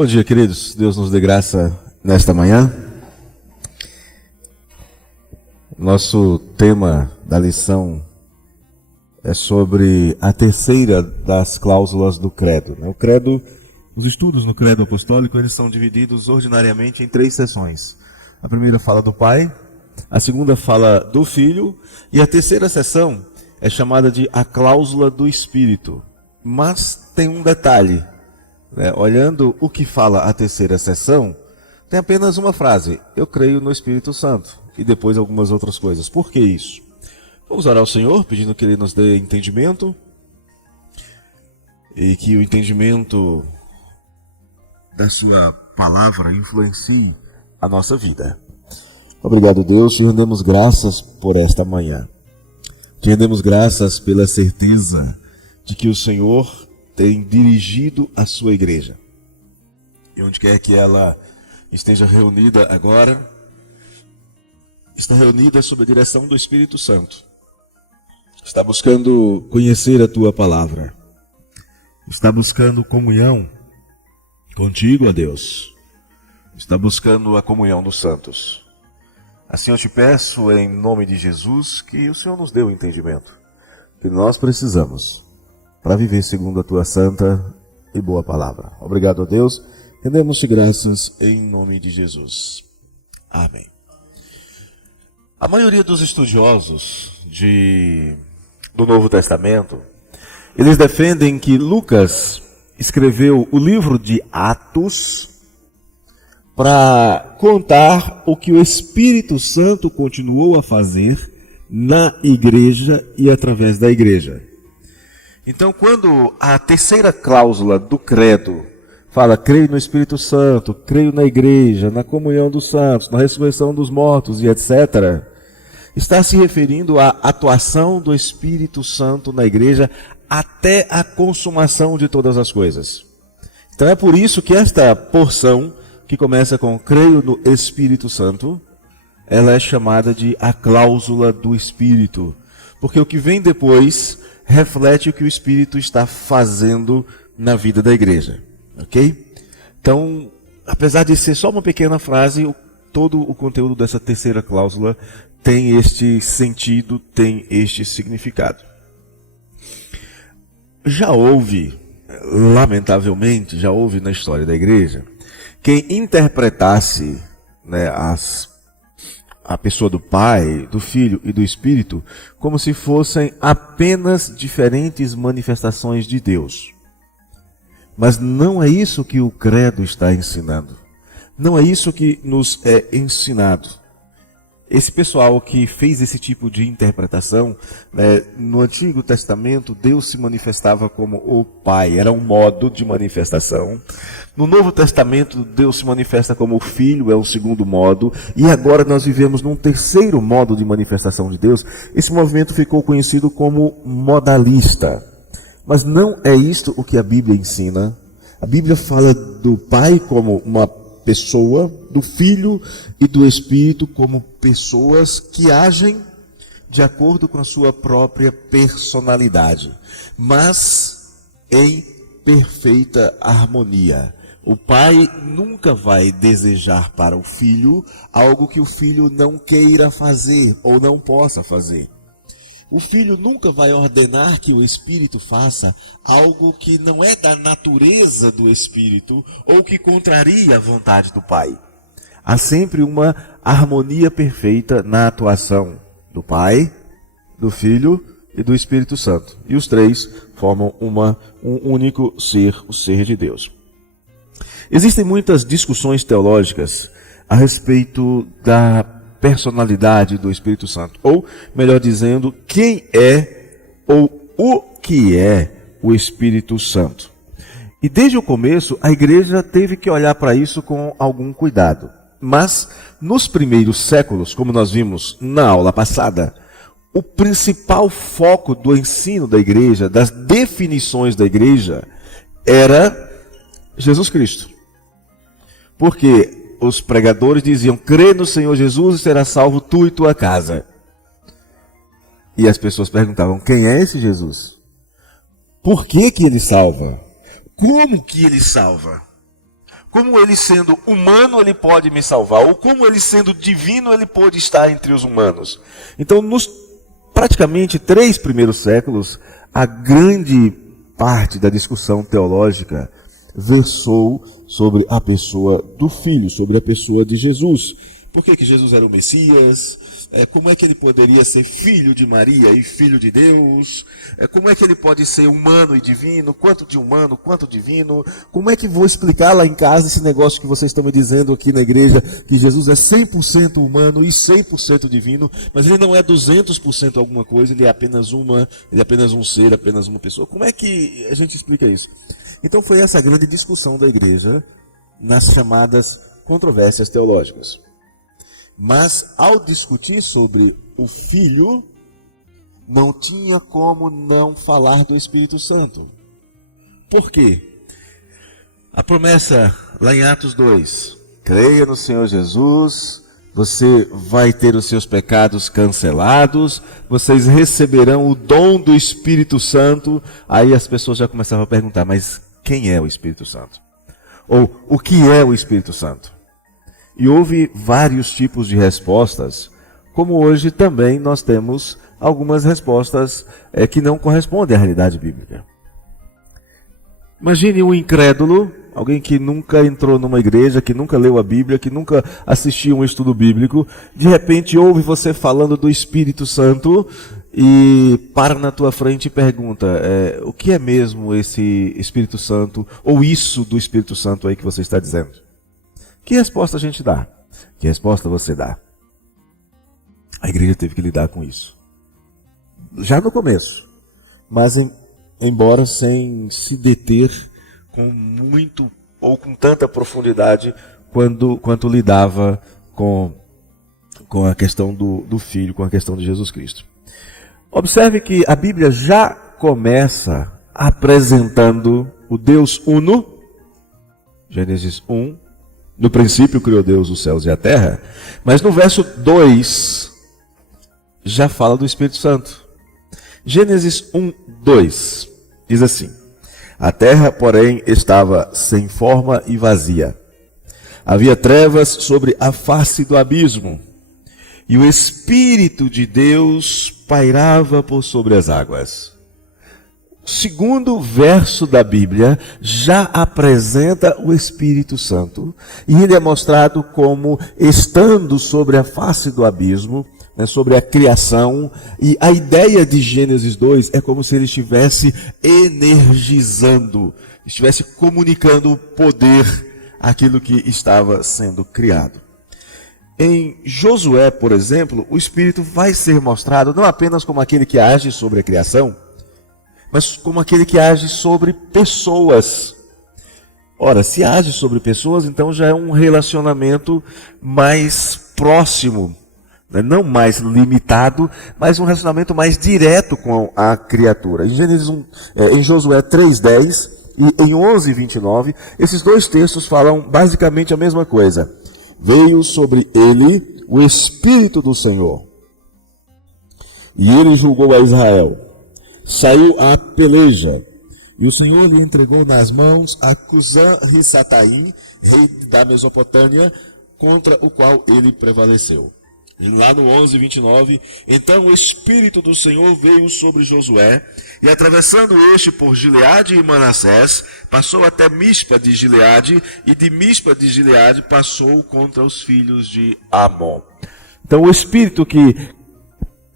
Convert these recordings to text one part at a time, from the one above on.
Bom dia, queridos. Deus nos dê graça nesta manhã. Nosso tema da lição é sobre a terceira das cláusulas do credo. O credo, os estudos no credo apostólico, eles são divididos ordinariamente em 3 seções. A primeira fala do Pai, a segunda fala do Filho e a terceira seção é chamada de a cláusula do Espírito. Mas tem um detalhe. Olhando o que fala a terceira seção, tem apenas uma frase: eu creio no Espírito Santo, e depois algumas outras coisas. Por que isso? Vamos orar ao Senhor, pedindo que Ele nos dê entendimento, e que o entendimento da sua palavra influencie a nossa vida. Obrigado, Deus, te rendemos graças por esta manhã. Te rendemos graças pela certeza de que o Senhor tem dirigido a sua igreja. E onde quer que ela esteja reunida agora, está reunida sob a direção do Espírito Santo. Está buscando conhecer a tua palavra. Está buscando comunhão contigo, ó Deus. Está buscando a comunhão dos santos. Assim eu te peço, em nome de Jesus, que o Senhor nos dê o entendimento que nós precisamos para viver segundo a tua santa e boa palavra. Obrigado a Deus, rendemos-te graças em nome de Jesus. Amém. A maioria dos estudiosos do Novo Testamento, eles defendem que Lucas escreveu o livro de Atos para contar o que o Espírito Santo continuou a fazer na igreja e através da igreja. Então, quando a terceira cláusula do credo fala creio no Espírito Santo, creio na igreja, na comunhão dos santos, na ressurreição dos mortos e etc., está se referindo à atuação do Espírito Santo na igreja até a consumação de todas as coisas. Então é por isso que esta porção, que começa com creio no Espírito Santo, ela é chamada de a cláusula do Espírito, porque o que vem depois reflete o que o Espírito está fazendo na vida da igreja, ok? Então, apesar de ser só uma pequena frase, todo o conteúdo dessa terceira cláusula tem este sentido, tem este significado. Lamentavelmente, já houve na história da igreja quem interpretasse a pessoa do Pai, do Filho e do Espírito como se fossem apenas diferentes manifestações de Deus. Mas não é isso que o credo está ensinando. Não é isso que nos é ensinado. Esse pessoal que fez esse tipo de interpretação, no Antigo Testamento, Deus se manifestava como o Pai, era um modo de manifestação. No Novo Testamento, Deus se manifesta como o Filho, é o segundo modo. E agora nós vivemos num terceiro modo de manifestação de Deus. Esse movimento ficou conhecido como modalista. Mas não é isto o que a Bíblia ensina. A Bíblia fala do Pai como uma pessoa, do Filho e do Espírito como pessoas que agem de acordo com a sua própria personalidade, mas em perfeita harmonia. O Pai nunca vai desejar para o Filho algo que o Filho não queira fazer ou não possa fazer. O Filho nunca vai ordenar que o Espírito faça algo que não é da natureza do Espírito ou que contraria a vontade do Pai. Há sempre uma harmonia perfeita na atuação do Pai, do Filho e do Espírito Santo. E os três formam um único ser, o ser de Deus. Existem muitas discussões teológicas a respeito da personalidade do Espírito Santo, ou, melhor dizendo, quem é ou o que é o Espírito Santo. E desde o começo, a igreja teve que olhar para isso com algum cuidado. Mas, nos primeiros séculos, como nós vimos na aula passada, o principal foco do ensino da igreja, das definições da igreja, era Jesus Cristo. Porque os pregadores diziam, crê no Senhor Jesus e será salvo tu e tua casa. E as pessoas perguntavam, quem é esse Jesus? Por que ele salva? Como que ele salva? Como ele sendo humano, ele pode me salvar, ou como ele sendo divino, ele pode estar entre os humanos. Então, nos praticamente 3 primeiros séculos, a grande parte da discussão teológica versou sobre a pessoa do Filho, sobre a pessoa de Jesus. Por que Jesus era o Messias? Como é que ele poderia ser filho de Maria e filho de Deus? Como é que ele pode ser humano e divino? Quanto de humano, quanto divino? Como é que vou explicar lá em casa esse negócio que vocês estão me dizendo aqui na igreja, que Jesus é 100% humano e 100% divino, mas ele não é 200% alguma coisa, ele é apenas um ser, apenas uma pessoa. Como é que a gente explica isso? Então foi essa a grande discussão da igreja nas chamadas controvérsias teológicas. Mas, ao discutir sobre o Filho, não tinha como não falar do Espírito Santo. Por quê? A promessa, lá em Atos 2, creia no Senhor Jesus, você vai ter os seus pecados cancelados, vocês receberão o dom do Espírito Santo. Aí as pessoas já começavam a perguntar, mas quem é o Espírito Santo? Ou, o que é o Espírito Santo? E houve vários tipos de respostas, como hoje também nós temos algumas respostas que não correspondem à realidade bíblica. Imagine um incrédulo, alguém que nunca entrou numa igreja, que nunca leu a Bíblia, que nunca assistiu um estudo bíblico, de repente ouve você falando do Espírito Santo e para na tua frente e pergunta, o que é mesmo esse Espírito Santo, ou isso do Espírito Santo aí que você está dizendo? Que resposta a gente dá? Que resposta você dá? A igreja teve que lidar com isso. Já no começo. Mas embora sem se deter com muito ou com tanta profundidade quanto lidava com a questão do Filho, com a questão de Jesus Cristo. Observe que a Bíblia já começa apresentando o Deus Uno, Gênesis 1, no princípio criou Deus os céus e a terra, mas no verso 2 já fala do Espírito Santo. Gênesis 1, 2 diz assim: a terra, porém, estava sem forma e vazia. Havia trevas sobre a face do abismo, e o Espírito de Deus pairava por sobre as águas. O segundo verso da Bíblia já apresenta o Espírito Santo, e ele é mostrado como estando sobre a face do abismo, sobre a criação, e a ideia de Gênesis 2 é como se ele estivesse energizando, estivesse comunicando o poder àquilo que estava sendo criado. Em Josué, por exemplo, o Espírito vai ser mostrado não apenas como aquele que age sobre a criação, mas como aquele que age sobre pessoas. Ora, se age sobre pessoas, então já é um relacionamento mais próximo, não mais limitado, mas um relacionamento mais direto com a criatura. Em Josué 3:10 e em 11:29, esses dois textos falam basicamente a mesma coisa. Veio sobre ele o Espírito do Senhor, e ele julgou a Israel. Saiu a peleja, e o Senhor lhe entregou nas mãos a Cusã-Risataim, rei da Mesopotâmia, contra o qual ele prevaleceu. E lá no 11:29, então o Espírito do Senhor veio sobre Josué, e atravessando este por Gileade e Manassés, passou até Mispa de Gileade, e de Mispa de Gileade passou contra os filhos de Amon. Então o Espírito que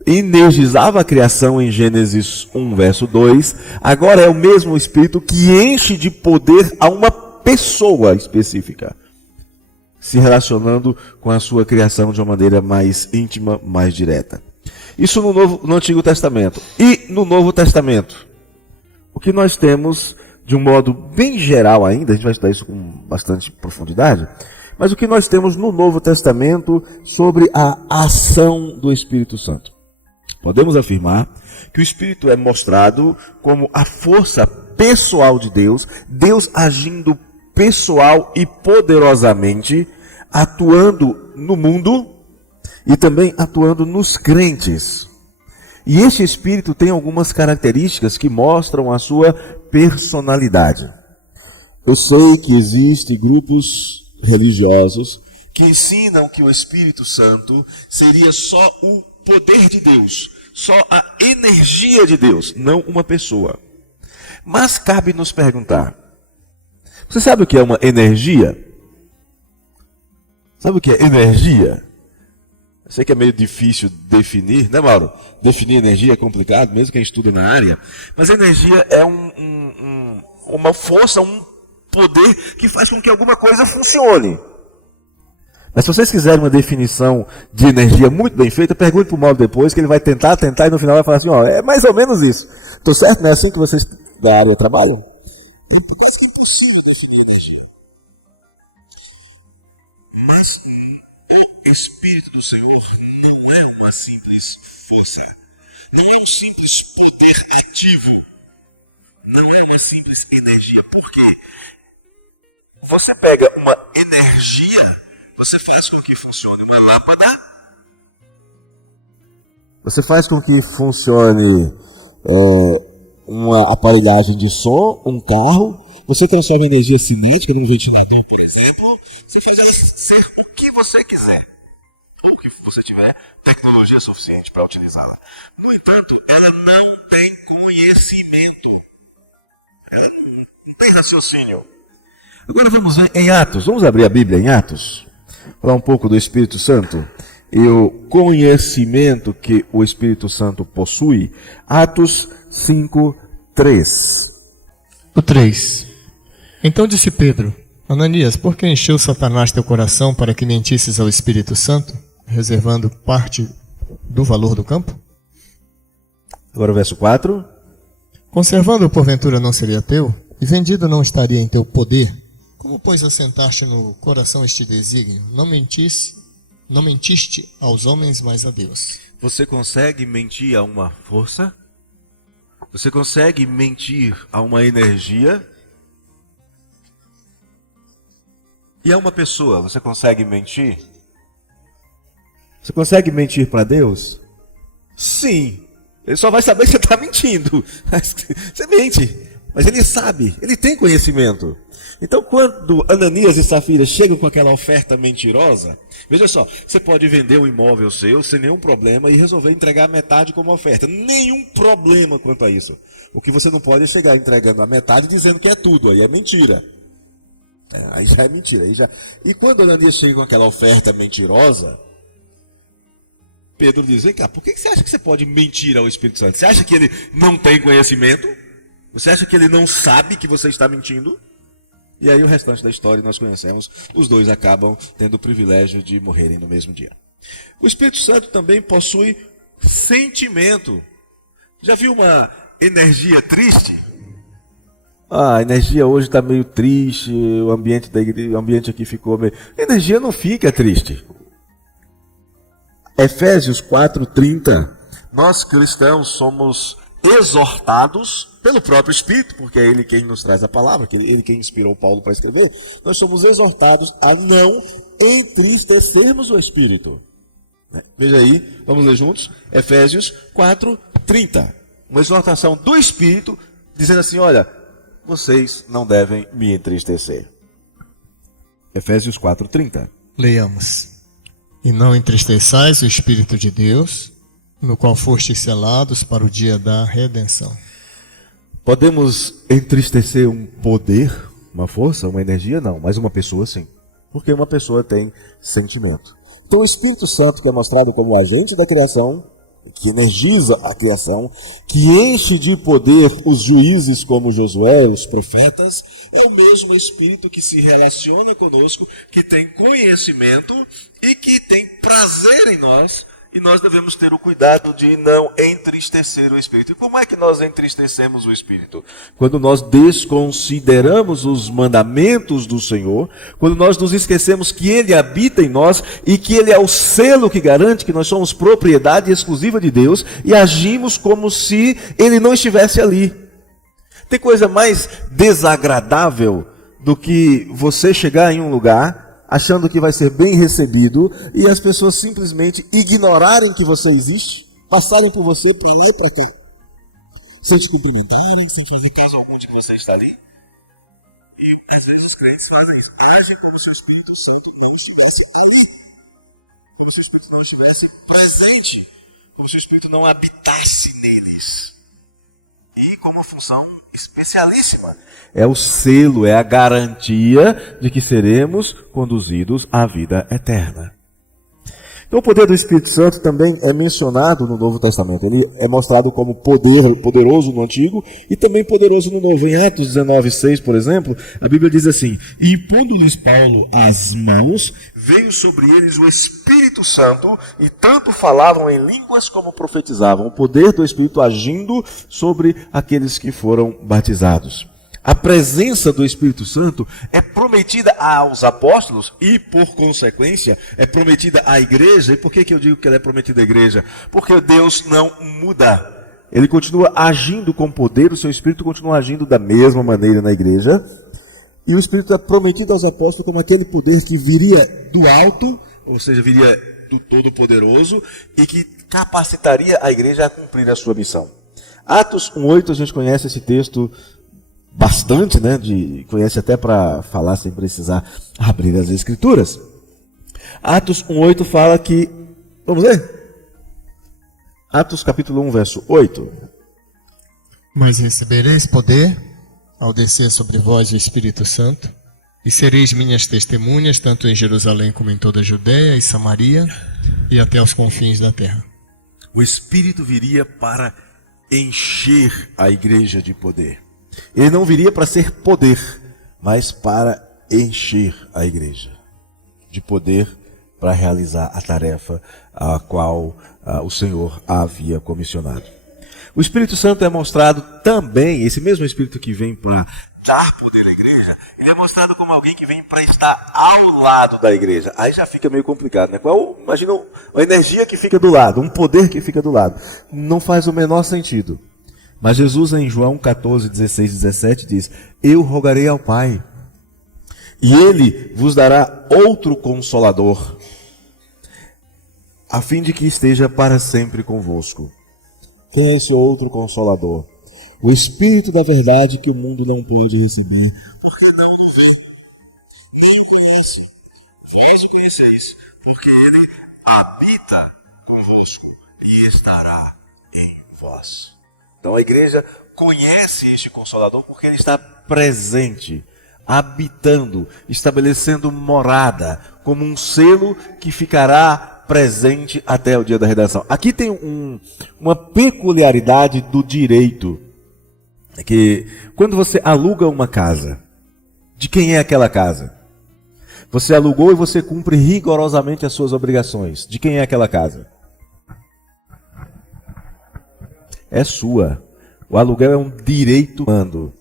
energizava a criação em Gênesis 1, verso 2, agora é o mesmo Espírito que enche de poder a uma pessoa específica, se relacionando com a sua criação de uma maneira mais íntima, mais direta. Isso no Antigo Testamento. E no Novo Testamento, o que nós temos, de um modo bem geral ainda, a gente vai estudar isso com bastante profundidade, mas o que nós temos no Novo Testamento sobre a ação do Espírito Santo. Podemos afirmar que o Espírito é mostrado como a força pessoal de Deus, Deus agindo pessoal e poderosamente, atuando no mundo e também atuando nos crentes. E este Espírito tem algumas características que mostram a sua personalidade. Eu sei que existem grupos religiosos que ensinam que o Espírito Santo seria só o poder de Deus, só a energia de Deus, não uma pessoa. Mas cabe nos perguntar, você sabe o que é uma energia? Sabe o que é energia? Eu sei que é meio difícil definir, né, Mauro? Definir energia é complicado, mesmo quem estuda na área. Mas energia é uma força, um poder que faz com que alguma coisa funcione. Mas se vocês quiserem uma definição de energia muito bem feita, pergunte para o Mauro depois, que ele vai tentar e no final vai falar assim, ó, é mais ou menos isso. Estou certo? Não é assim que vocês da área trabalham? É quase que impossível definir energia. Mas o Espírito do Senhor não é uma simples força. Não é um simples poder ativo. Não é uma simples energia. Por quê? Você pega uma energia, você faz com que funcione uma lâmpada. Você faz com que funcione uma aparelhagem de som, um carro. Você transforma energia cinética num ventilador, por exemplo. Você faz ser o que você quiser. Ou o que você tiver tecnologia suficiente para utilizá-la. No entanto, ela não tem conhecimento. Ela não tem raciocínio. Agora vamos ver em Atos. Vamos abrir a Bíblia em Atos. Falar um pouco do Espírito Santo e o conhecimento que o Espírito Santo possui. Atos 5:3. O 3. Então disse Pedro: Ananias, por que encheu Satanás teu coração para que mentisses ao Espírito Santo, reservando parte do valor do campo? Agora o verso 4. Conservando-o porventura não seria teu, e vendido não estaria em teu poder? Como, pois, assentaste no coração este desígnio? Não mentiste aos homens, mas a Deus. Você consegue mentir a uma força? Você consegue mentir a uma energia? E a uma pessoa, você consegue mentir? Você consegue mentir para Deus? Sim. Ele só vai saber que você está mentindo. Você mente, mas ele sabe, ele tem conhecimento. Então, quando Ananias e Safira chegam com aquela oferta mentirosa, veja só, você pode vender um imóvel seu sem nenhum problema e resolver entregar metade como oferta. Nenhum problema quanto a isso. O que você não pode é chegar entregando a metade dizendo que é tudo, aí é mentira. Aí já é mentira. E quando Ananias chega com aquela oferta mentirosa, Pedro diz, vem cá, por que você acha que você pode mentir ao Espírito Santo? Você acha que ele não tem conhecimento? Você acha que ele não sabe que você está mentindo? E aí o restante da história nós conhecemos. Os dois acabam tendo o privilégio de morrerem no mesmo dia. O Espírito Santo também possui sentimento. Já viu uma energia triste? A energia hoje está meio triste, o ambiente aqui ficou meio... A energia não fica triste. Efésios 4:30. Nós cristãos somos exortados pelo próprio Espírito, porque é Ele quem nos traz a palavra, Ele quem inspirou Paulo para escrever. Nós somos exortados a não entristecermos o Espírito. Veja aí, vamos ler juntos. Efésios 4:30. Uma exortação do Espírito, dizendo assim, olha, vocês não devem me entristecer. Efésios 4:30. Leiamos. E não entristeçais o Espírito de Deus, no qual fostes selados para o dia da redenção. Podemos entristecer um poder, uma força, uma energia? Não, mas uma pessoa sim. Porque uma pessoa tem sentimento. Então o Espírito Santo, que é mostrado como agente da criação, que energiza a criação, que enche de poder os juízes como Josué, os profetas, é o mesmo Espírito que se relaciona conosco, que tem conhecimento e que tem prazer em nós, e nós devemos ter o cuidado de não entristecer o Espírito. E como é que nós entristecemos o Espírito? Quando nós desconsideramos os mandamentos do Senhor, quando nós nos esquecemos que Ele habita em nós e que Ele é o selo que garante que nós somos propriedade exclusiva de Deus e agimos como se Ele não estivesse ali. Tem coisa mais desagradável do que você chegar em um lugar achando que vai ser bem recebido e as pessoas simplesmente ignorarem que você existe, passarem por você para lá e para cá, sem te cumprimentarem, sem fazer caso algum de que você está ali. E às vezes os crentes fazem isso, agem como se o Espírito Santo não estivesse ali, como se o Espírito não estivesse presente, como se o Espírito não habitasse neles. E com uma função especialíssima. É o selo, é a garantia de que seremos conduzidos à vida eterna. Então, o poder do Espírito Santo também é mencionado no Novo Testamento. Ele é mostrado como poderoso no Antigo e também poderoso no Novo. Em Atos 19:6, por exemplo, a Bíblia diz assim: e impondo-lhes Paulo as mãos, veio sobre eles o Espírito Santo, e tanto falavam em línguas como profetizavam. O poder do Espírito agindo sobre aqueles que foram batizados. A presença do Espírito Santo é prometida aos apóstolos e, por consequência, é prometida à igreja. E por que eu digo que ela é prometida à igreja? Porque Deus não muda. Ele continua agindo com poder, o seu Espírito continua agindo da mesma maneira na igreja. E o Espírito é prometido aos apóstolos como aquele poder que viria do alto, ou seja, viria do Todo-Poderoso, e que capacitaria a igreja a cumprir a sua missão. Atos 1:8, a gente conhece esse texto bastante, né? Conhece até para falar sem precisar abrir as Escrituras. Atos 1:8 fala que... Vamos ler? Atos capítulo 1, verso 8. Mas recebereis poder ao descer sobre vós o Espírito Santo, e sereis minhas testemunhas, tanto em Jerusalém como em toda a Judeia e Samaria, e até os confins da terra. O Espírito viria para encher a igreja de poder. Ele não viria para ser poder, mas para encher a igreja de poder para realizar a tarefa a qual o Senhor a havia comissionado. O Espírito Santo é mostrado também, esse mesmo Espírito que vem para dar poder à igreja, ele é mostrado como alguém que vem para estar ao lado da igreja. Aí já fica meio complicado, né? Imagina a energia que fica do lado, um poder que fica do lado. Não faz o menor sentido. Mas Jesus, em João 14, 16 e 17, diz: eu rogarei ao Pai, e Ele vos dará outro Consolador, a fim de que esteja para sempre convosco. Quem é esse outro Consolador? O Espírito da verdade, que o mundo não pode receber, porque não o vê, nem o conhece. Vós o conheceis, porque Ele habita convosco e estará em vós. Então a igreja conhece este Consolador porque ele está presente, habitando, estabelecendo morada, como um selo que ficará presente até o dia da redenção. Aqui tem uma peculiaridade do direito, que quando você aluga uma casa, de quem é aquela casa? Você alugou e você cumpre rigorosamente as suas obrigações. De quem é aquela casa? É sua. O aluguel é um direito humano.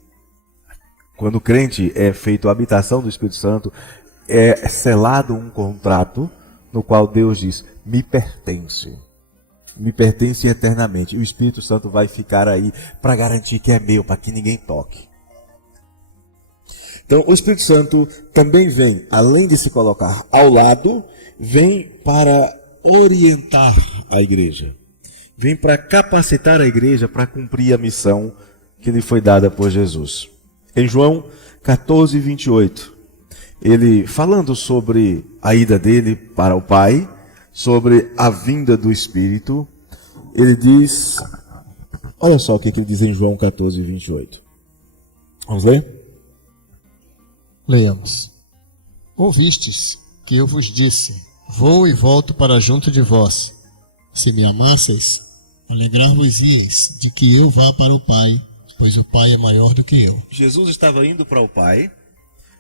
Quando o crente é feito a habitação do Espírito Santo, é selado um contrato no qual Deus diz: me pertence eternamente. E o Espírito Santo vai ficar aí para garantir que é meu, para que ninguém toque. Então, o Espírito Santo também vem, além de se colocar ao lado, vem para orientar a igreja. Vem para capacitar a igreja para cumprir a missão que lhe foi dada por Jesus. Em João 14, 28, ele falando sobre a ida dele para o Pai, sobre a vinda do Espírito, ele diz, olha só o que ele diz em João 14, 28. Vamos ler? Leamos. Ouvistes que eu vos disse: vou e volto para junto de vós. Se me amasseis, alegrar-vos-ieis de que eu vá para o Pai, pois o Pai é maior do que eu. Jesus estava indo para o Pai,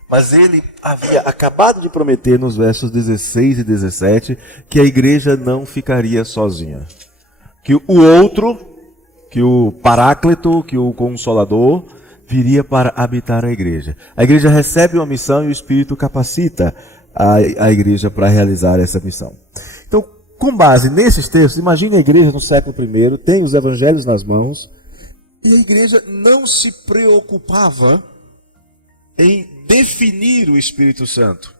mas ele havia acabado de prometer nos versos 16 e 17 que a igreja não ficaria sozinha. Que o outro, que o Paráclito, que o Consolador, viria para habitar a igreja. A igreja recebe uma missão e o Espírito capacita a igreja para realizar essa missão. Então, com base nesses textos, imagine a igreja no século I, tem os evangelhos nas mãos, e a igreja não se preocupava em definir o Espírito Santo.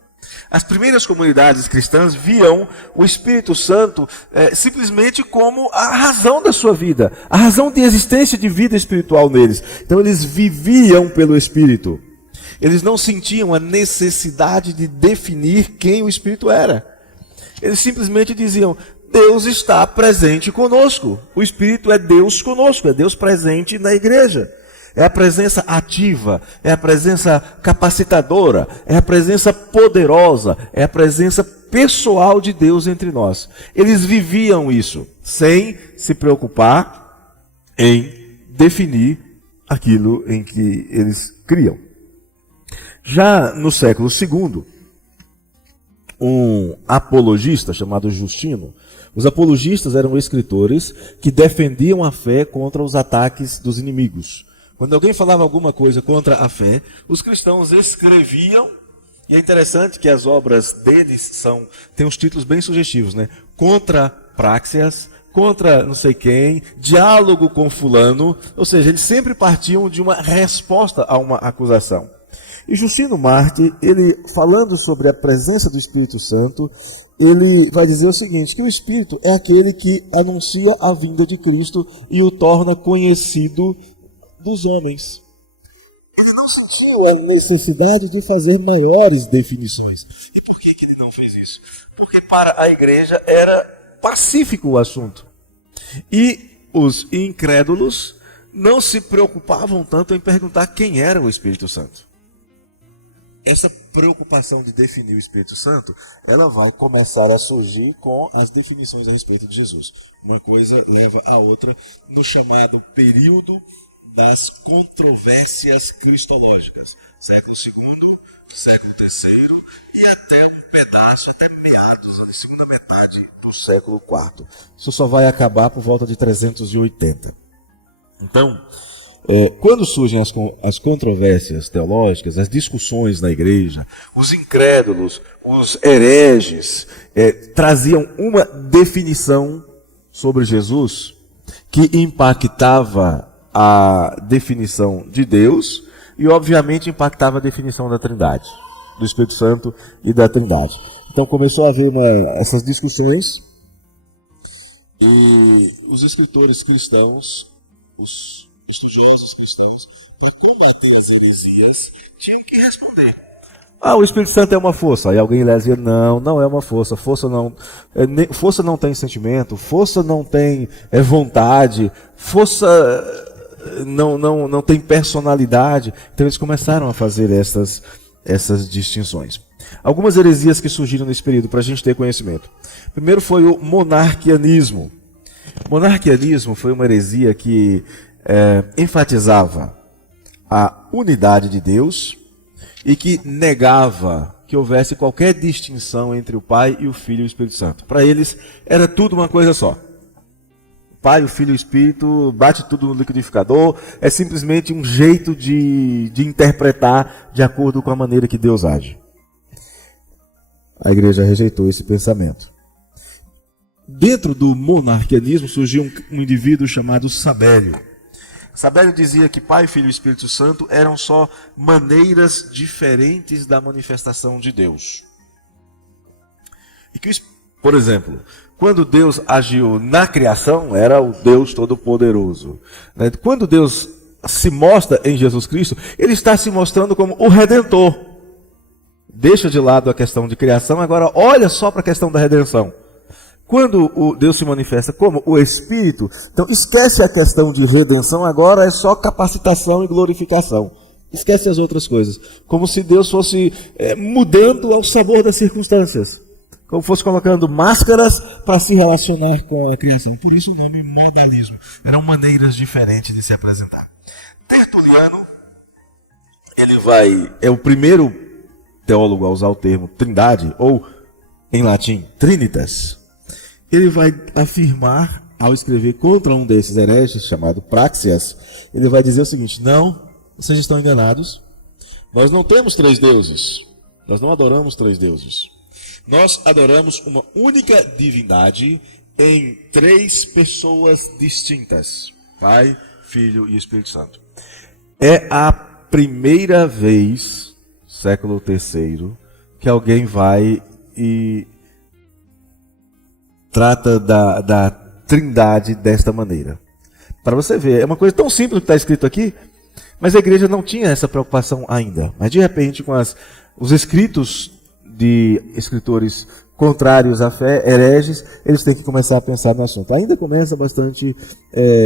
As primeiras comunidades cristãs viam o Espírito Santo simplesmente como a razão da sua vida, a razão de existência de vida espiritual neles. Então eles viviam pelo Espírito. Eles não sentiam a necessidade de definir quem o Espírito era. Eles simplesmente diziam: Deus está presente conosco. O Espírito é Deus conosco, é Deus presente na igreja. É a presença ativa, é a presença capacitadora, é a presença poderosa, é a presença pessoal de Deus entre nós. Eles viviam isso, sem se preocupar em definir aquilo em que eles criam. Já no século II, um apologista chamado Justino. Os apologistas eram escritores que defendiam a fé contra os ataques dos inimigos. Quando alguém falava alguma coisa contra a fé, os cristãos escreviam, e é interessante que as obras deles têm uns títulos bem sugestivos, né? Contra Praxeas, contra não sei quem, diálogo com fulano, ou seja, eles sempre partiam de uma resposta a uma acusação. E Justino Marte, ele falando sobre a presença do Espírito Santo, ele vai dizer o seguinte, que o Espírito é aquele que anuncia a vinda de Cristo e o torna conhecido dos homens. Ele não sentiu a necessidade de fazer maiores definições. E por que ele não fez isso? Porque para a igreja era pacífico o assunto. E os incrédulos não se preocupavam tanto em perguntar quem era o Espírito Santo. Essa preocupação de definir o Espírito Santo, ela vai começar a surgir com as definições a respeito de Jesus. Uma coisa leva a outra no chamado período das controvérsias cristológicas. Século II, século III e até um pedaço, até meados da segunda metade do século IV. Isso só vai acabar por volta de 380. Então, quando surgem as controvérsias teológicas, as discussões na igreja, os incrédulos, os hereges, traziam uma definição sobre Jesus que impactava a definição de Deus e, obviamente, impactava a definição da Trindade, do Espírito Santo e da Trindade. Então começou a haver essas discussões e os escritores cristãos, os estudiosos cristãos, para combater as heresias, tinham que responder. O Espírito Santo é uma força. Aí alguém lhe dizia, não é uma força. Força não tem sentimento, força não tem vontade, força não tem personalidade. Então eles começaram a fazer essas distinções. Algumas heresias que surgiram nesse período, para a gente ter conhecimento. Primeiro foi o monarquianismo. O monarquianismo foi uma heresia que enfatizava a unidade de Deus e que negava que houvesse qualquer distinção entre o Pai e o Filho e o Espírito Santo. Para eles, era tudo uma coisa só. O Pai, o Filho e o Espírito, bate tudo no liquidificador, é simplesmente um jeito de interpretar de acordo com a maneira que Deus age. A igreja rejeitou esse pensamento. Dentro do monarquianismo surgiu um indivíduo chamado Sabélio. Sabélio dizia que Pai, Filho e Espírito Santo eram só maneiras diferentes da manifestação de Deus. E que, por exemplo, quando Deus agiu na criação, era o Deus Todo-Poderoso. Quando Deus se mostra em Jesus Cristo, Ele está se mostrando como o Redentor. Deixa de lado a questão de criação, agora olha só para a questão da redenção. Quando Deus se manifesta como o Espírito, então esquece a questão de redenção, agora é só capacitação e glorificação. Esquece as outras coisas. Como se Deus fosse mudando ao sabor das circunstâncias. Como fosse colocando máscaras para se relacionar com a criação. Por isso o nome modalismo. Eram maneiras diferentes de se apresentar. Tertuliano, é o primeiro teólogo a usar o termo trindade, ou em latim, trinitas. Ele vai afirmar, ao escrever contra um desses hereges, chamado Praxeas, ele vai dizer o seguinte: não, vocês estão enganados, nós não temos três deuses, nós não adoramos três deuses, nós adoramos uma única divindade em três pessoas distintas, Pai, Filho e Espírito Santo. É a primeira vez, século III, que alguém vai e trata da trindade desta maneira. Para você ver, é uma coisa tão simples que está escrito aqui, Mas a igreja não tinha essa preocupação ainda. Mas de repente, com os escritos de escritores contrários à fé, hereges, eles têm que começar a pensar no assunto. Ainda começa bastante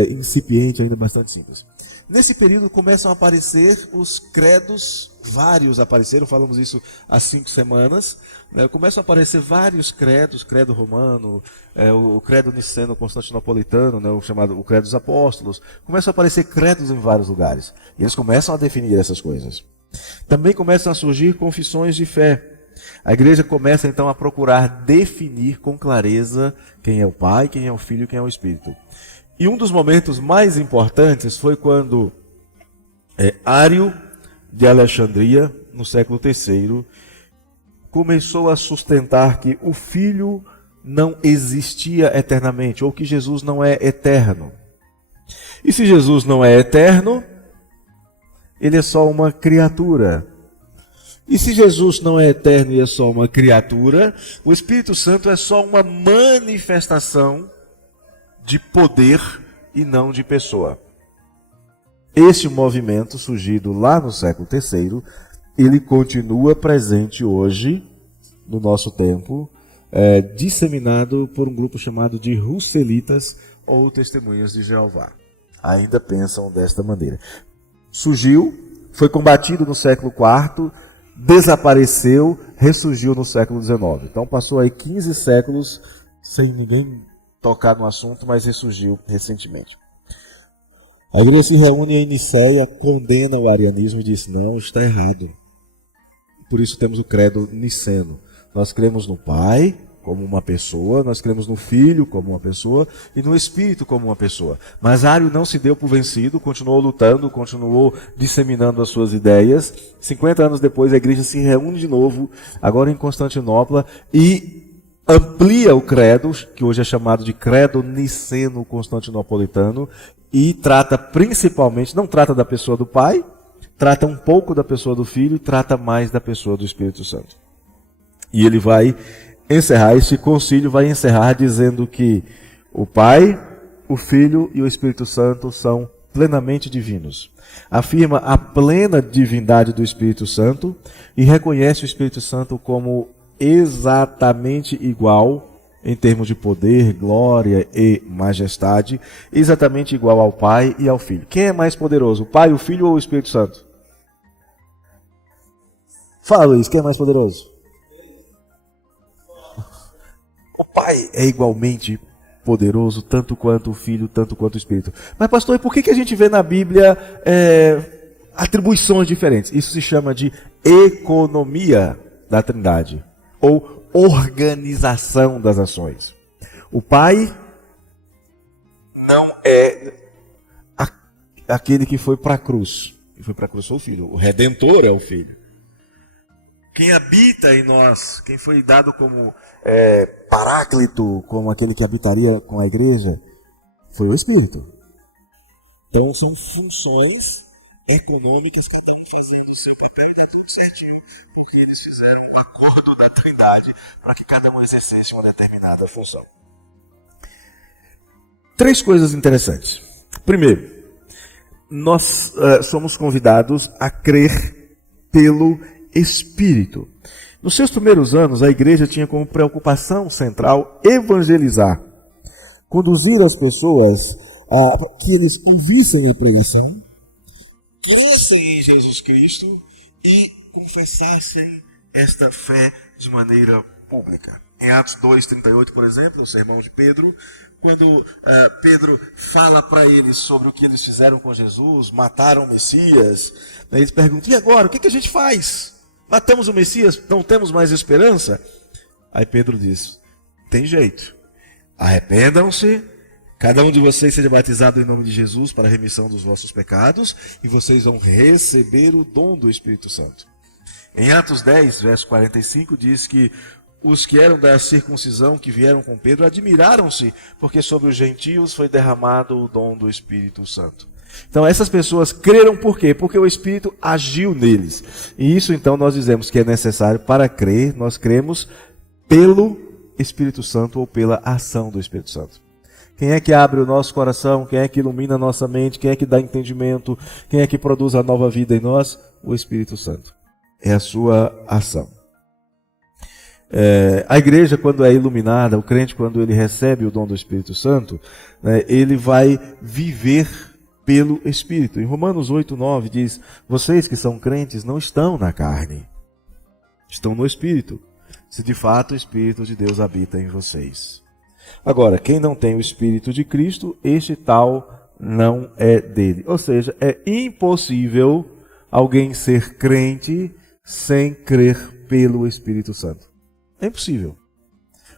incipiente, ainda bastante simples. Nesse período começam a aparecer os credos, vários apareceram, falamos isso há 5 semanas, né? Começam a aparecer vários credos, credo romano, o credo niceno constantinopolitano, né? O credo dos apóstolos, começam a aparecer credos em vários lugares, e eles começam a definir essas coisas. Também começam a surgir confissões de fé. A igreja começa então a procurar definir com clareza quem é o Pai, quem é o Filho e quem é o Espírito. E um dos momentos mais importantes foi quando Ário de Alexandria, no século III, começou a sustentar que o Filho não existia eternamente, ou que Jesus não é eterno. E se Jesus não é eterno, ele é só uma criatura. E se Jesus não é eterno e é só uma criatura, o Espírito Santo é só uma manifestação de poder e não de pessoa. Esse movimento, surgido lá no século III, ele continua presente hoje, no nosso tempo, disseminado por um grupo chamado de Russelitas ou Testemunhas de Jeová. Ainda pensam desta maneira. Surgiu, foi combatido no século IV, desapareceu, ressurgiu no século XIX. Então passou aí 15 séculos sem ninguém tocar no assunto, mas ressurgiu recentemente. A igreja se reúne em Nicéia, condena o arianismo e diz: não, está errado. Por isso temos o credo niceno. Nós cremos no Pai como uma pessoa, nós cremos no Filho como uma pessoa e no Espírito como uma pessoa. Mas Ário não se deu por vencido, continuou lutando, continuou disseminando as suas ideias. 50 anos depois a igreja se reúne de novo, agora em Constantinopla, e amplia o credo, que hoje é chamado de credo niceno constantinopolitano, e trata principalmente, não trata da pessoa do Pai, trata um pouco da pessoa do Filho e trata mais da pessoa do Espírito Santo. E ele vai encerrar, esse concílio vai encerrar dizendo que o Pai, o Filho e o Espírito Santo são plenamente divinos. Afirma a plena divindade do Espírito Santo e reconhece o Espírito Santo como exatamente igual em termos de poder, glória e majestade, exatamente igual ao Pai e ao Filho. Quem é mais poderoso, o Pai, o Filho ou o Espírito Santo? Fala, Luiz, quem é mais poderoso? O Pai é igualmente poderoso, tanto quanto o Filho, tanto quanto o Espírito. Mas pastor, e por que a gente vê na Bíblia atribuições diferentes? Isso se chama de economia da Trindade, ou organização das ações. O Pai não é aquele que foi para a cruz. Quem foi para a cruz foi o Filho. O Redentor é o Filho. Quem habita em nós, quem foi dado como paráclito, como aquele que habitaria com a igreja, foi o Espírito. Então são funções econômicas que estão fazendo o seu papel e está tudo certinho, porque eles fizeram um acordo na Trindade para que cada um exercesse uma determinada função. 3 coisas interessantes. Primeiro, nós somos convidados a crer pelo Espírito. Nos seus primeiros anos, a igreja tinha como preocupação central evangelizar, conduzir as pessoas a que eles ouvissem a pregação, crescem em Jesus Cristo e confessassem esta fé de maneira pública. Em Atos 2:38, por exemplo, o sermão de Pedro, quando Pedro fala para eles sobre o que eles fizeram com Jesus, mataram o Messias, eles perguntam: e agora, o que a gente faz? Matamos o Messias, não temos mais esperança? Aí Pedro diz: tem jeito, arrependam-se, cada um de vocês seja batizado em nome de Jesus para a remissão dos vossos pecados, e vocês vão receber o dom do Espírito Santo. Em Atos 10, verso 45, diz que os que eram da circuncisão, que vieram com Pedro, admiraram-se, porque sobre os gentios foi derramado o dom do Espírito Santo. Então essas pessoas creram por quê? Porque o Espírito agiu neles. E isso então nós dizemos que é necessário para crer, nós cremos pelo Espírito Santo ou pela ação do Espírito Santo. Quem é que abre o nosso coração? Quem é que ilumina a nossa mente? Quem é que dá entendimento? Quem é que produz a nova vida em nós? O Espírito Santo. É a sua ação. A igreja, quando é iluminada, o crente, quando ele recebe o dom do Espírito Santo, né, ele vai viver pelo Espírito. Em Romanos 8:9 diz: vocês que são crentes não estão na carne, estão no Espírito, se de fato o Espírito de Deus habita em vocês. Agora, quem não tem o Espírito de Cristo, este tal não é dele. Ou seja, é impossível alguém ser crente sem crer pelo Espírito Santo. É impossível.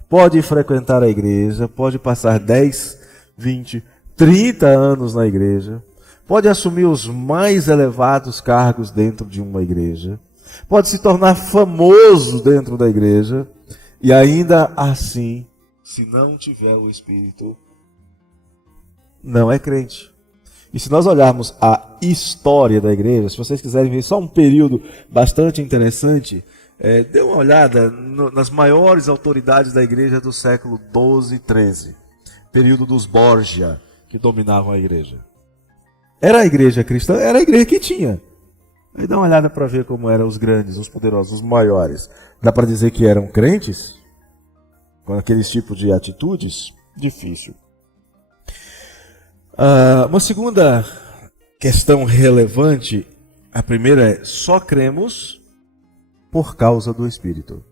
Pode frequentar a igreja, pode passar 10, 20, 30 anos na igreja, pode assumir os mais elevados cargos dentro de uma igreja, pode se tornar famoso dentro da igreja, e ainda assim, se não tiver o Espírito, não é crente. E se nós olharmos a história da igreja, se vocês quiserem ver só um período bastante interessante, dê uma olhada nas maiores autoridades da igreja do século 12 e 13, período dos Borgia, que dominavam a igreja. Era a igreja cristã? Era a igreja que tinha. Aí dá uma olhada para ver como eram os grandes, os poderosos, os maiores. Dá para dizer que eram crentes? Com aqueles tipos de atitudes? Difícil. Uma segunda questão relevante, a primeira é: só cremos por causa do Espírito.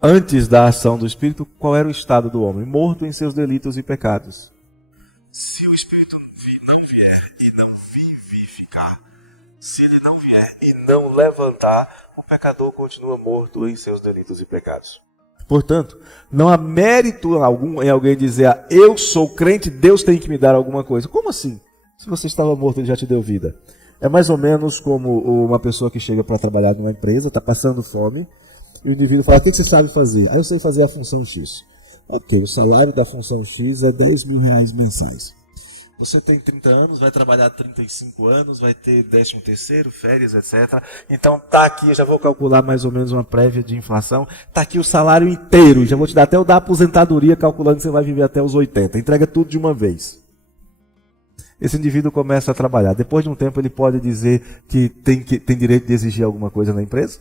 Antes da ação do Espírito, qual era o estado do homem? Morto em seus delitos e pecados. Se o Espírito não vier e não vivificar, se ele não vier e não levantar, o pecador continua morto em seus delitos e pecados. Portanto, não há mérito algum em alguém dizer: eu sou crente, Deus tem que me dar alguma coisa. Como assim? Se você estava morto, ele já te deu vida. É mais ou menos como uma pessoa que chega para trabalhar numa empresa, está passando fome, e o indivíduo fala: o que você sabe fazer? Eu sei fazer a função X. Ok, o salário da função X é 10 mil reais mensais. Você tem 30 anos, vai trabalhar 35 anos, vai ter 13º, férias, etc. Então tá aqui, eu já vou calcular mais ou menos uma prévia de inflação. Tá aqui o salário inteiro, já vou te dar até o da aposentadoria, calculando que você vai viver até os 80. Entrega tudo de uma vez. Esse indivíduo começa a trabalhar. Depois de um tempo ele pode dizer que tem direito de exigir alguma coisa na empresa?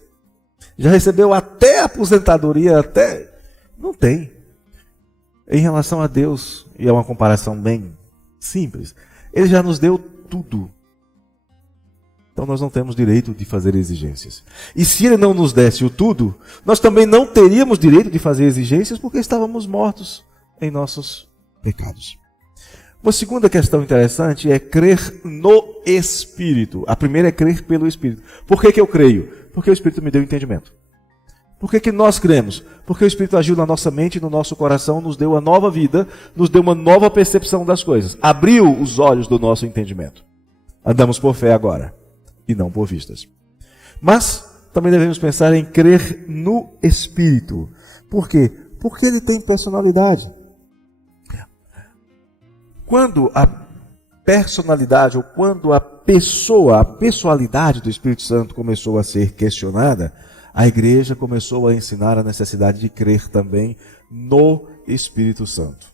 Já recebeu até a aposentadoria, até... Não tem. Em relação a Deus, e é uma comparação bem simples, ele já nos deu tudo. Então nós não temos direito de fazer exigências. E se ele não nos desse o tudo, nós também não teríamos direito de fazer exigências, porque estávamos mortos em nossos pecados. Uma segunda questão interessante é crer no Espírito. A primeira é crer pelo Espírito. Por que eu creio? Porque o Espírito me deu entendimento. Por que nós cremos? Porque o Espírito agiu na nossa mente, no nosso coração, nos deu uma nova vida, nos deu uma nova percepção das coisas. Abriu os olhos do nosso entendimento. Andamos por fé agora, e não por vistas. Mas também devemos pensar em crer no Espírito. Por quê? Porque ele tem personalidade. Quando a personalidade, ou quando a pessoalidade do Espírito Santo começou a ser questionada, a igreja começou a ensinar a necessidade de crer também no Espírito Santo.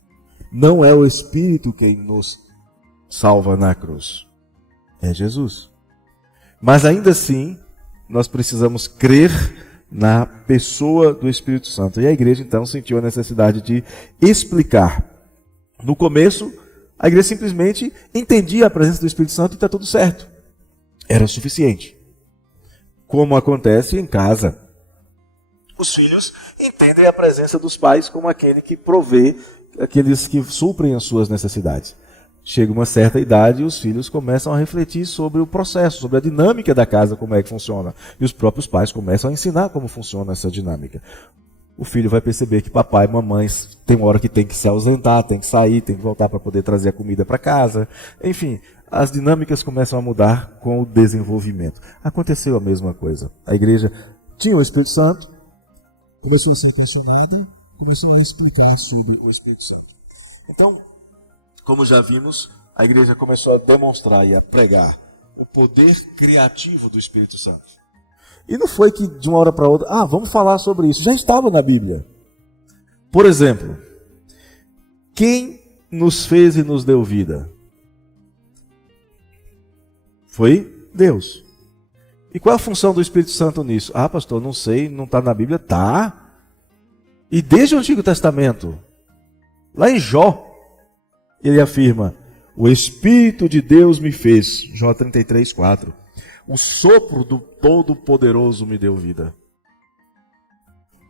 Não é o Espírito quem nos salva na cruz, é Jesus. Mas ainda assim, nós precisamos crer na pessoa do Espírito Santo. E a igreja então sentiu a necessidade de explicar. No começo, a igreja simplesmente entendia a presença do Espírito Santo e está tudo certo. Era o suficiente. Como acontece em casa. Os filhos entendem a presença dos pais como aquele que provê, aqueles que suprem as suas necessidades. Chega uma certa idade e os filhos começam a refletir sobre o processo, sobre a dinâmica da casa, como é que funciona. E os próprios pais começam a ensinar como funciona essa dinâmica. O filho vai perceber que papai e mamãe tem uma hora que tem que se ausentar, tem que sair, tem que voltar para poder trazer a comida para casa. Enfim, as dinâmicas começam a mudar com o desenvolvimento. Aconteceu a mesma coisa. A igreja tinha o Espírito Santo, começou a ser questionada, começou a explicar sobre o Espírito Santo. Então, como já vimos, a igreja começou a demonstrar e a pregar o poder criativo do Espírito Santo. E não foi que de uma hora para outra, vamos falar sobre isso. Já estava na Bíblia. Por exemplo, Quem nos fez e nos deu vida? Foi Deus. E qual é a função do Espírito Santo nisso? Ah, pastor, não sei, não está na Bíblia. Tá. E desde o Antigo Testamento, lá em Jó, ele afirma: o Espírito de Deus me fez. Jó 33:4. O sopro do Todo-Poderoso me deu vida.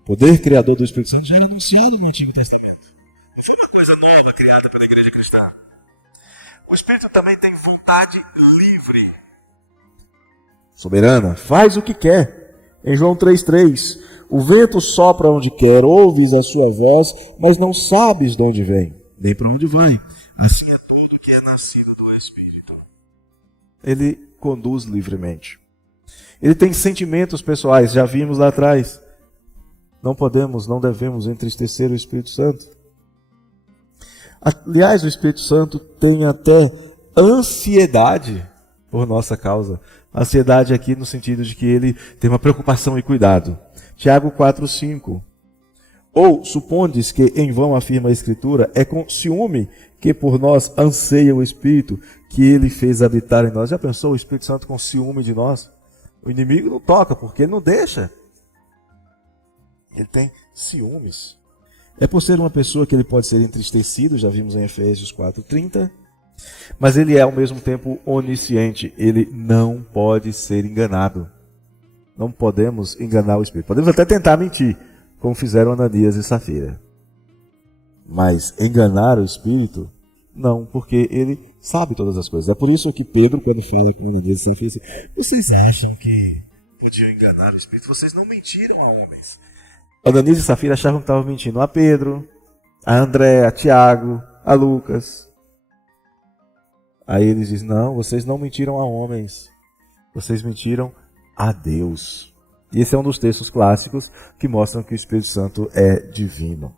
O poder criador do Espírito Santo já é anunciado no Antigo Testamento. Não foi uma coisa nova criada pela igreja cristã. O Espírito também tem vontade livre, soberana, faz o que quer. Em João 3:3, o vento sopra onde quer, ouves a sua voz, mas não sabes de onde vem, nem para onde vai. Assim é tudo que é nascido do Espírito. Ele conduz livremente. Ele tem sentimentos pessoais, já vimos lá atrás. Não podemos, não devemos entristecer o Espírito Santo. Aliás, o Espírito Santo tem até ansiedade por nossa causa. Ansiedade aqui no sentido de que ele tem uma preocupação e cuidado. Tiago 4:5. Ou supondes que em vão afirma a Escritura, é com ciúme que por nós anseia o Espírito que ele fez habitar em nós. Já pensou o Espírito Santo com ciúme de nós? O inimigo não toca, porque ele não deixa. Ele tem ciúmes. É por ser uma pessoa que ele pode ser entristecido, já vimos em Efésios 4:30. Mas ele é ao mesmo tempo onisciente. Ele não pode ser enganado. Não podemos enganar o Espírito. Podemos até tentar mentir, como fizeram Ananias e Safira. Mas enganar o Espírito, não, porque ele sabe todas as coisas. É por isso que Pedro, quando fala com Ananias e Safira, diz: vocês acham que podiam enganar o Espírito? Vocês não mentiram a homens. Ananias e Safira achavam que estavam mentindo a Pedro, a André, a Tiago, a Lucas. Aí eles dizem: não, vocês não mentiram a homens, vocês mentiram a Deus. E esse é um dos textos clássicos que mostram que o Espírito Santo é divino.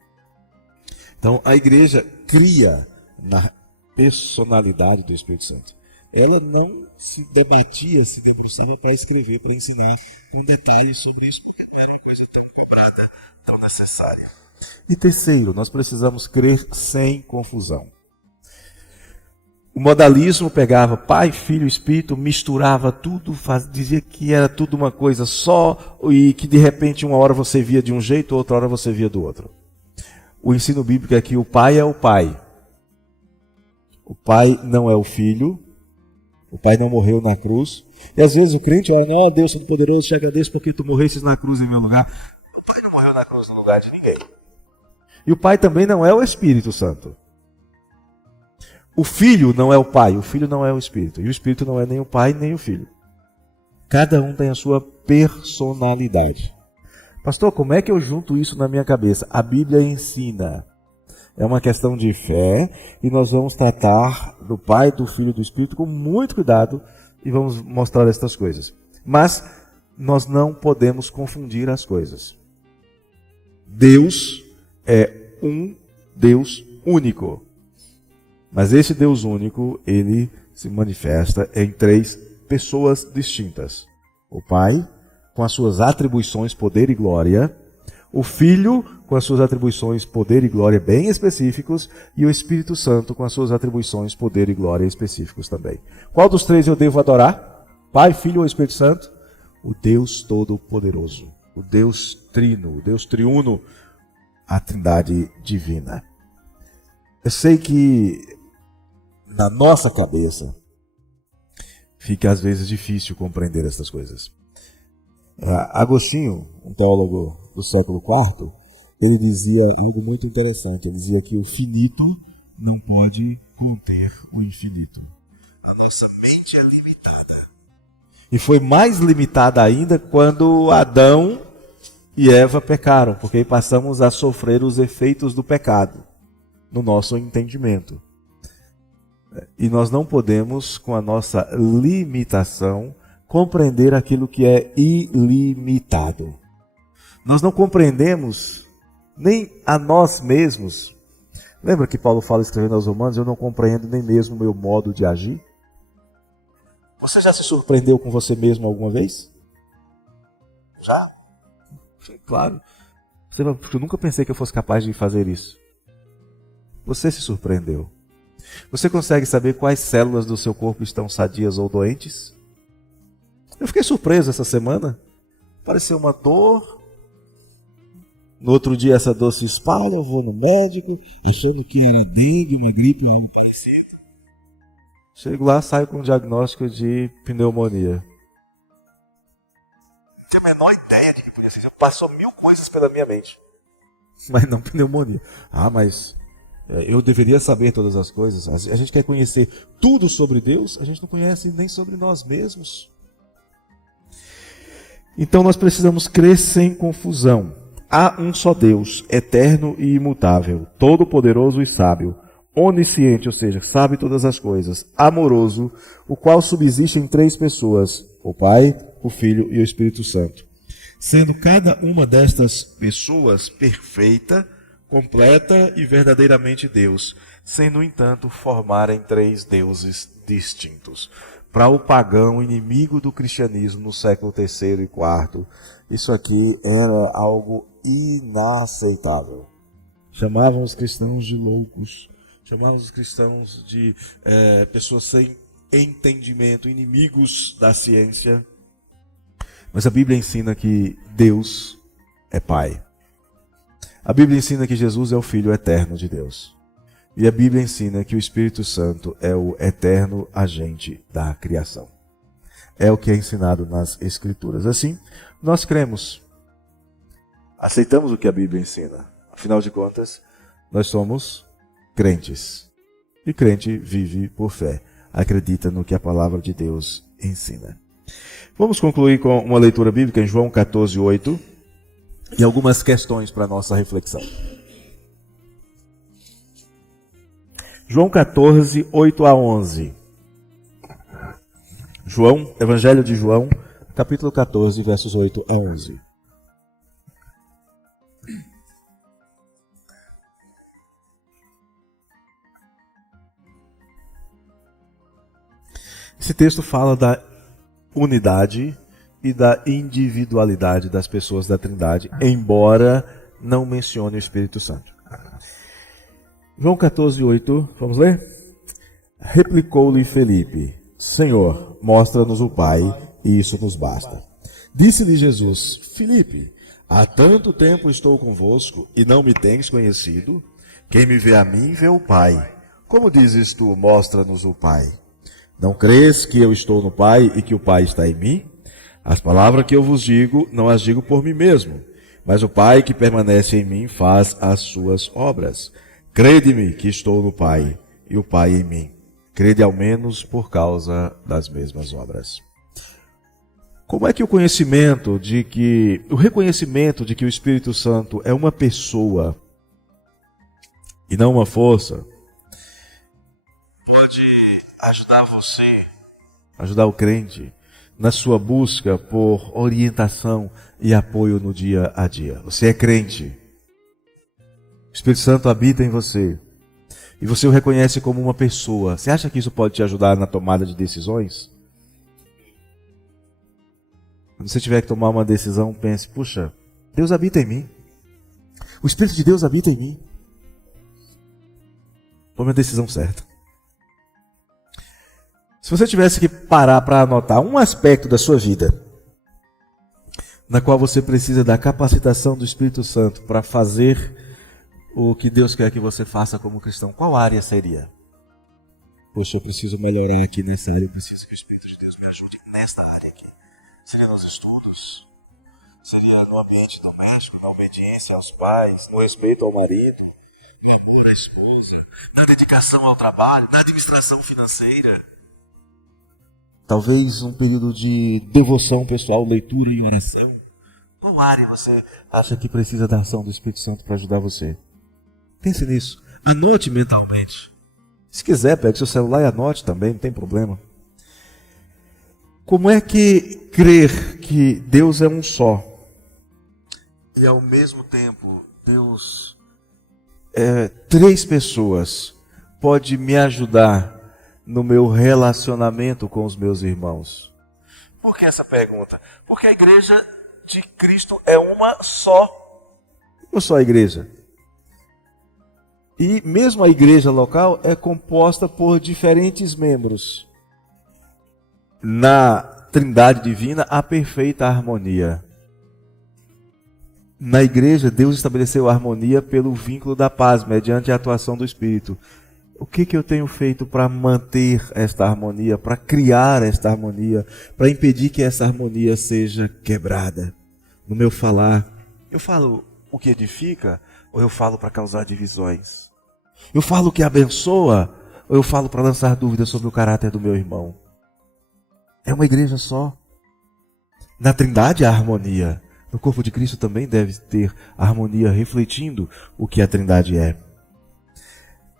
Então a igreja cria na personalidade do Espírito Santo. Ela não se debatia, se debruçava para escrever, para ensinar com detalhes sobre isso, porque não era uma coisa tão cobrada, tão necessária. E terceiro, nós precisamos crer sem confusão. O modalismo pegava Pai, Filho e Espírito, misturava tudo, dizia que era tudo uma coisa só e que de repente uma hora você via de um jeito, outra hora você via do outro. O ensino bíblico é que o Pai é o Pai. O Pai não é o Filho. O Pai não morreu na cruz. E às vezes o crente olha: não, Deus Todo-Poderoso, te agradeço porque tu morresses na cruz em meu lugar. O Pai não morreu na cruz no lugar de ninguém. E o Pai também não é o Espírito Santo. O Filho não é o Pai, o Filho não é o Espírito. E o Espírito não é nem o Pai, nem o Filho. Cada um tem a sua personalidade. Pastor, como é que eu junto isso na minha cabeça? A Bíblia ensina. É uma questão de fé e nós vamos tratar do Pai, do Filho e do Espírito com muito cuidado e vamos mostrar estas coisas. Mas nós não podemos confundir as coisas. Deus é um Deus único. Mas esse Deus único, ele se manifesta em três pessoas distintas. O Pai, com as suas atribuições, poder e glória. O Filho, com as suas atribuições, poder e glória bem específicos. E o Espírito Santo, com as suas atribuições, poder e glória específicos também. Qual dos três eu devo adorar? Pai, Filho ou Espírito Santo? O Deus Todo-Poderoso. O Deus Trino, o Deus Triuno, a Trindade Divina. Eu sei que na nossa cabeça fica às vezes difícil compreender essas coisas. Agostinho, um teólogo do século IV, ele dizia algo muito interessante. Ele dizia que o finito não pode conter o infinito. A nossa mente é limitada. E foi mais limitada ainda quando Adão e Eva pecaram, porque aí passamos a sofrer os efeitos do pecado no nosso entendimento. E nós não podemos, com a nossa limitação, compreender aquilo que é ilimitado. Nós não compreendemos nem a nós mesmos. Lembra que Paulo fala escrevendo aos Romanos: eu não compreendo nem mesmo o meu modo de agir? Você já se surpreendeu com você mesmo alguma vez? Já? Sim, claro. Eu nunca pensei que eu fosse capaz de fazer isso. Você se surpreendeu. Você consegue saber quais células do seu corpo estão sadias ou doentes? Eu fiquei surpreso essa semana. Apareceu uma dor. No outro dia essa dor se espalha, eu vou no médico, achando que era dengue, uma gripe, algo parecido. Chego lá, saio com um diagnóstico de pneumonia. Não tenho a menor ideia de que podia ser. Passou 1000 coisas pela minha mente. Mas não pneumonia. Mas eu deveria saber todas as coisas. A gente quer conhecer tudo sobre Deus, a gente não conhece nem sobre nós mesmos. Então nós precisamos crer sem confusão. Há um só Deus, eterno e imutável, todo-poderoso e sábio, onisciente, ou seja, sabe todas as coisas, amoroso, o qual subsiste em 3 pessoas, o Pai, o Filho e o Espírito Santo. Sendo cada uma destas pessoas perfeita, completa e verdadeiramente Deus, sem, no entanto, formarem 3 deuses distintos. Para o pagão inimigo do cristianismo no século III e IV, isso aqui era algo inaceitável. Chamavam os cristãos de loucos, chamavam os cristãos de pessoas sem entendimento, inimigos da ciência. Mas a Bíblia ensina que Deus é Pai. A Bíblia ensina que Jesus é o Filho eterno de Deus. E a Bíblia ensina que o Espírito Santo é o eterno agente da criação. É o que é ensinado nas Escrituras. Assim, nós cremos. Aceitamos o que a Bíblia ensina. Afinal de contas, nós somos crentes. E crente vive por fé. Acredita no que a palavra de Deus ensina. Vamos concluir com uma leitura bíblica em João 14:8 e algumas questões para a nossa reflexão. João 14, 8 a 11. Evangelho de João, capítulo 14, versos 8 a 11. Esse texto fala da unidade e da individualidade das pessoas da Trindade, embora não mencione o Espírito Santo. João 14, 8, vamos ler? Replicou-lhe Felipe: Senhor, mostra-nos o Pai, e isso nos basta. Disse-lhe Jesus: Felipe, há tanto tempo estou convosco, e não me tens conhecido? Quem me vê a mim, vê o Pai. Como dizes tu, mostra-nos o Pai? Não crês que eu estou no Pai e que o Pai está em mim? As palavras que eu vos digo, não as digo por mim mesmo, mas o Pai que permanece em mim faz as suas obras. Crede-me que estou no Pai e o Pai em mim. Crede ao menos por causa das mesmas obras. Como é que o reconhecimento de que o Espírito Santo é uma pessoa e não uma força pode ajudar o crente na sua busca por orientação e apoio no dia a dia? Você é crente. O Espírito Santo habita em você. E você o reconhece como uma pessoa. Você acha que isso pode te ajudar na tomada de decisões? Quando você tiver que tomar uma decisão, pense: puxa, Deus habita em mim. O Espírito de Deus habita em mim. Tome a decisão certa. Se você tivesse que parar para anotar um aspecto da sua vida na qual você precisa da capacitação do Espírito Santo para fazer o que Deus quer que você faça como cristão, qual área seria? Poxa, eu preciso melhorar aqui nessa área, eu preciso que o Espírito de Deus me ajude nesta área aqui. Seria nos estudos? Seria no ambiente doméstico, na obediência aos pais, no respeito ao marido, no amor à esposa, na dedicação ao trabalho, na administração financeira? Talvez um período de devoção pessoal, leitura e oração. Qual área você acha que precisa da ação do Espírito Santo para ajudar você? Pense nisso. Anote mentalmente. Se quiser, pegue seu celular e anote também, não tem problema. Como é que crer que Deus é um só e ao mesmo tempo Deus é 3 pessoas pode me ajudar no meu relacionamento com os meus irmãos? Por que essa pergunta? Porque a igreja de Cristo é uma só. Uma só igreja. E mesmo a igreja local é composta por diferentes membros. Na Trindade Divina há perfeita harmonia. Na igreja, Deus estabeleceu a harmonia pelo vínculo da paz, mediante a atuação do Espírito. O que eu tenho feito para manter esta harmonia, para criar esta harmonia, para impedir que essa harmonia seja quebrada? No meu falar, eu falo o que edifica ou eu falo para causar divisões? Eu falo o que abençoa ou eu falo para lançar dúvidas sobre o caráter do meu irmão? É uma igreja só. Na Trindade há harmonia. No corpo de Cristo também deve ter harmonia, refletindo o que a Trindade é.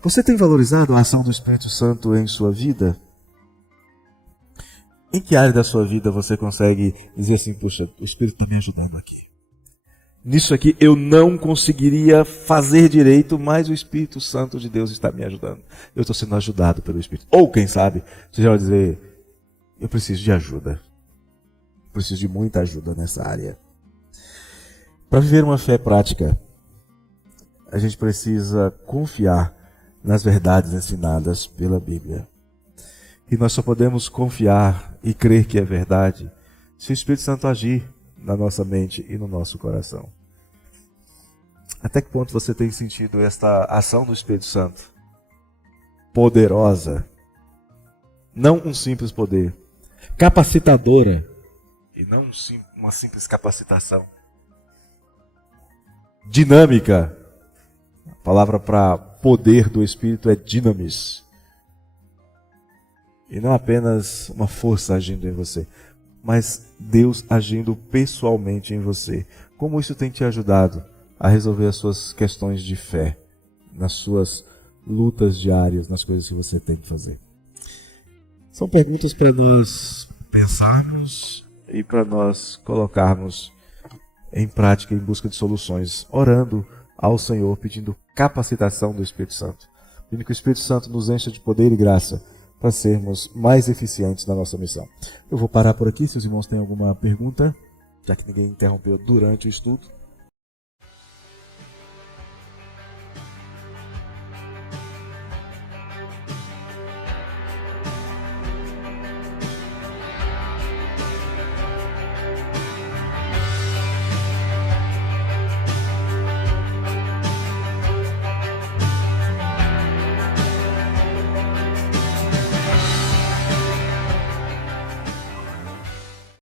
Você tem valorizado a ação do Espírito Santo em sua vida? Em que área da sua vida você consegue dizer assim, puxa, o Espírito está me ajudando aqui? Nisso aqui eu não conseguiria fazer direito, mas o Espírito Santo de Deus está me ajudando. Eu estou sendo ajudado pelo Espírito. Ou quem sabe, você já vai dizer, eu preciso de ajuda. Preciso de muita ajuda nessa área. Para viver uma fé prática, a gente precisa confiar nas verdades ensinadas pela Bíblia. E nós só podemos confiar e crer que é verdade se o Espírito Santo agir na nossa mente e no nosso coração. Até que ponto você tem sentido esta ação do Espírito Santo? Poderosa. Não um simples poder. Capacitadora. E não uma simples capacitação. Dinâmica. A palavra para poder do Espírito é dinamis. E não apenas uma força agindo em você, mas Deus agindo pessoalmente em você. Como isso tem te ajudado a resolver as suas questões de fé, nas suas lutas diárias, nas coisas que você tem que fazer? São perguntas para nós pensarmos e para nós colocarmos em prática, em busca de soluções, orando ao Senhor, pedindo capacitação do Espírito Santo, pedindo que o Espírito Santo nos encha de poder e graça para sermos mais eficientes na nossa missão. Eu vou parar por aqui, se os irmãos têm alguma pergunta, já que ninguém interrompeu durante o estudo.